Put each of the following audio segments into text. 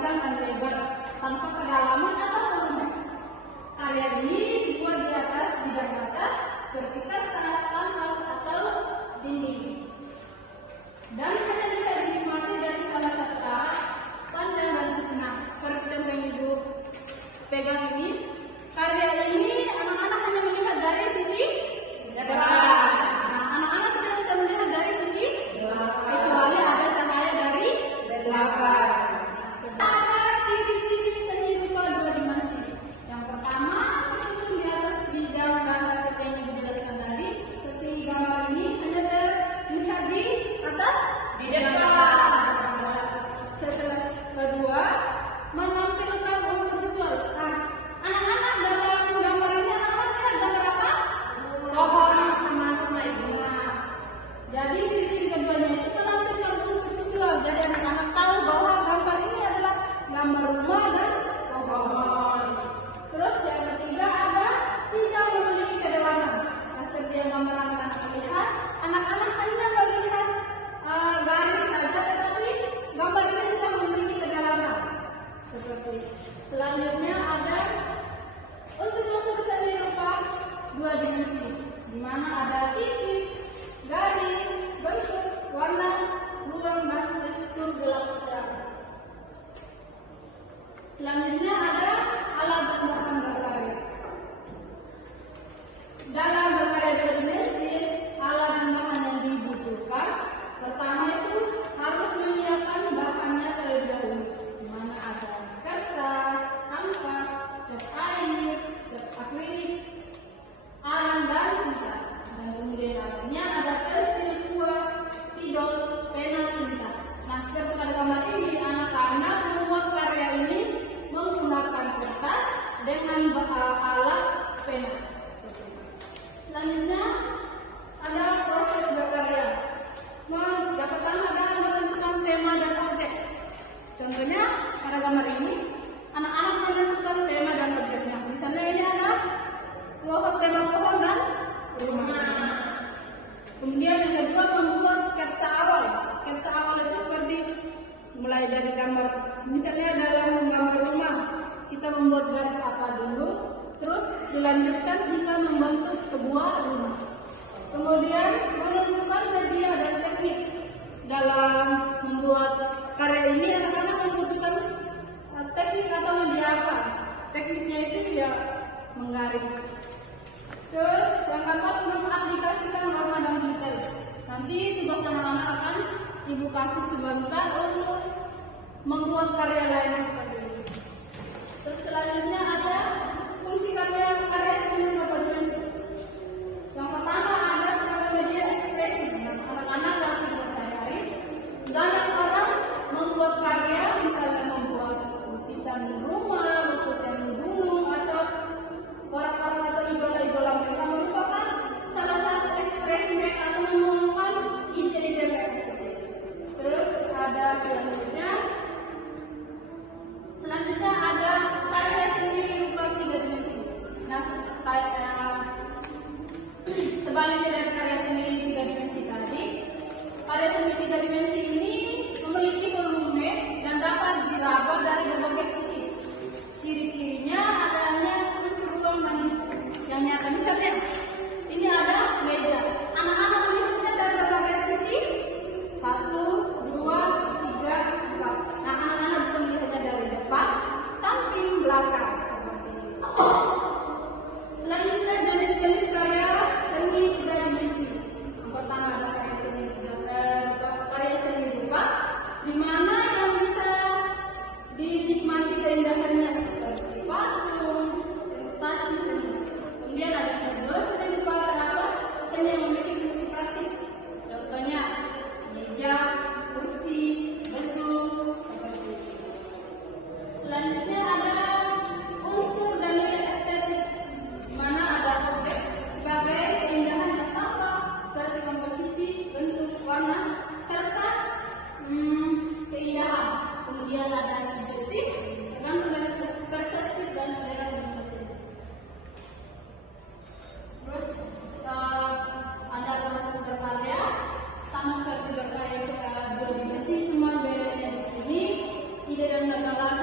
panjang dan lebar tanpa kedalaman atau volume. Karya ini dibuat di atas bidang rata seperti kertas, kanvas atau dinding, dan hanya bisa dinikmati dari salah satu arah, panjang dan sempurna. Seperti contoh yang Ibu pegang ini, karya ini anak-anak hanya melihat dari sisi depan. Nah, anak-anak tidak bisa melihat dari sisi kecuali ada cahaya dari belakang. Ada ciri-ciri seni rupa dua dimensi. Yang pertama, tersusun di atas bidang rata seperti yang Ibu jelaskan tadi. Seperti gambar ini hanya terlihat di atas bidang rata. Setelah kedua, menampilkan unsur visual. Nah, anak-anak dalam gambar ini anak-anak lihat gambar apa? Pohon sama Ibu. Nah, jadi ciri-ciri keduanya itu menampilkan unsur visual. Jadi anak-anak tahu bahwa gambar ini adalah gambar rumah dan pohon. Terus yang ketiga ada tidak memiliki kedalaman. Nah, seperti yang gambar anak-anak lihat, anak-anak hanya melihat garis saja, tetapi gambar ini tidak memiliki kedalaman. Seperti selanjutnya ada unsur-unsur seni rupa dua dimensi, di mana ada titik, garis, bentuk, warna, ruang, dan tekstur gelap terang. Selanjutnya ada alat dan bahan berkarya. Dalam berkarya dua dimensi, alat dan bahan yang dibutuhkan pertama itu harus menyiapkan bahannya terlebih dahulu, di mana ada kertas, kanvas, cat air, cat akrilik, arang dan tinta. Dan kemudian alatnya ada pensil, kuas, spidol, pena, tinta. Nah, seperti pada gambar ini, anak-anak membuat karya ini menggunakan kertas dengan alat pena. Selanjutnya ada proses berkarya. Yang pertama adalah menentukan tema dan objek. Contohnya pada gambar ini, anak-anak menentukan tema dan objeknya. Misalnya ini ada tema pohon dan rumah. Kemudian yang kedua membuat sketsa awal. Sketsa awal itu seperti mulai dari gambar, misalnya dalam menggambar rumah, kita membuat garis apa dulu, terus dilanjutkan sehingga membentuk sebuah rumah. Kemudian menentukan media dan teknik. Dalam membuat karya ini anak-anak membutuhkan teknik atau media apa? Tekniknya itu ya menggaris. Terus yang keempat mengaplikasikan warna dan detail. Nanti tugas anak-anak akan Ibu kasih sebentar untuk membuat karya lain seperti ini. Terus selanjutnya ada fungsi karya seni rupa dimensi. Yang pertama ada sebagai media ekspresi. Anak-anak dalam kehidupan sehari-hari, banyak orang membuat karya, misalnya membuat lukisan rumah, lukisan gunung, atau orang-orang atau idola-idola mereka merupakan salah satu ekspresi mereka atau menuangkan ide-ide mereka. Terus ada selanjutnya ada karya seni rupa tiga dimensi. Nah, sebaliknya dari karya seni tiga dimensi tadi, karya seni tiga dimensi ini memiliki volume dan dapat diraba dari berbagai sisi. Ciri-cirinya adanya unsur ruang dan yang nyata. Misalnya, ini ada meja. Anak-anak melihatnya dari berbagai sisi. 1, 2, 3, 4. Nah, anak-anak bisa melihatnya dari depan, samping, belakang seperti ini. Selanjutnya jenis-jenis karya seni tiga dimensi. Yang pertama ada karya seni rupa, di mana yang bisa dinikmati keindahannya seperti patung, prestasi seni. Kemudian ada kedua seni rupa apa? Seni yang memiliki fungsi praktis. Contohnya meja, kursi, gedung, seperti itu. Selanjutnya ada unsur dan nilai estetis, di mana ada objek sebagai keindahan yang tampak seperti komposisi, bentuk, warna, serta keindahan. Kemudian ada subjektif, tergantung dari perseptif dan selera individu. Terus ada proses berkarya, sama seperti berkarya secara dua dimensi, cuma bedanya di sini ide dan gagasan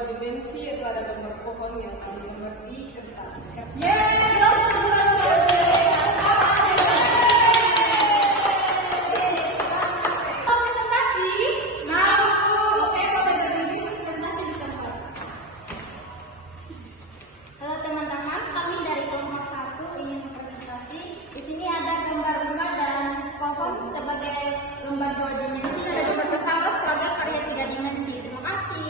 dua dimensi, itu ada gambar pohon yang kami gambar di kertas. Halo teman-teman, kami dari kelompok 1 ingin berpresentasi. Di sini ada gambar rumah dan pohon sebagai gambar 2 dimensi dan gambar pesawat sebagai karya 3 dimensi. Terima kasih.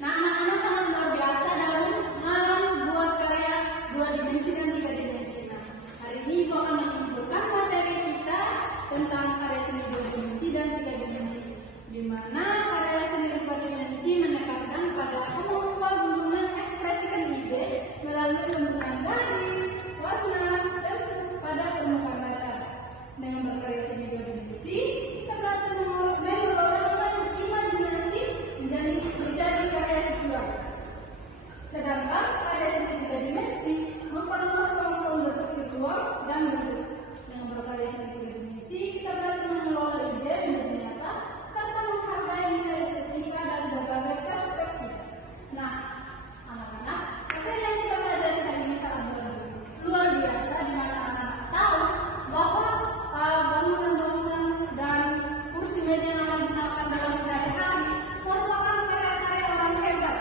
Nah, anak-anak sangat luar biasa dalam membuat karya 2 dimensi dan 3 dimensi. Nah, hari ini Ibu akan menyimpulkan materi kita tentang karya seni 2 dimensi dan 3 dimensi, di mana karya seni 2 dimensi menekankan pada kemampuan untuk mengekspresikan ide melalui penggunaan garis, warna, dan bentuk pada permukaan datar. Dengan berkarya seni 2 dimensi, kita belajar mengelola imajinasi menjadi karya visual. Sedangkan karya seni 3 dimensi memperluas kemampuan berpikir ruang dan bentuk. Dengan berkarya seni 3 dimensi, kita belajar mengelola ide menjadi nyata serta menghargai nilai estetika dan berbagai perspektif. Nah, anak-anak, materi yang kita pelajari hari ini sangat luar biasa, di mana anak-anak tahu bahwa bangunan-bangunan dan kursi meja yang akan digunakan dalam sehari-hari merupakan karya-karya orang hebat,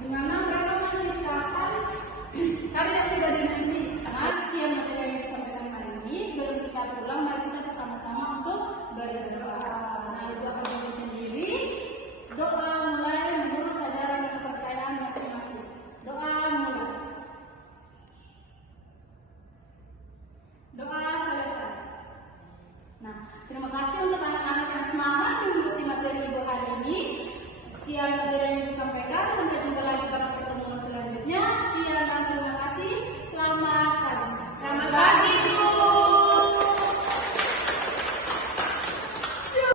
di mana mereka menciptakan karya 3 dimensi. Nah, sekian materi yang disampaikan hari ini. Sebelum kita pulang, mari kita bersama-sama untuk berdoa. Nah, Ibu akan memulai sendiri. Doa mulai menurut ajaran dan kepercayaan masing-masing. Doa mulai. Doa selesai. Nah, terima kasih untuk anak-anak yang semangat mengikuti materi Ibu hari ini. Sekian materi yang disampaikan. Sampai jumpa lagi pada pertemuan selanjutnya. Sekian dan terima kasih. Selamat pagi. Selamat pagi.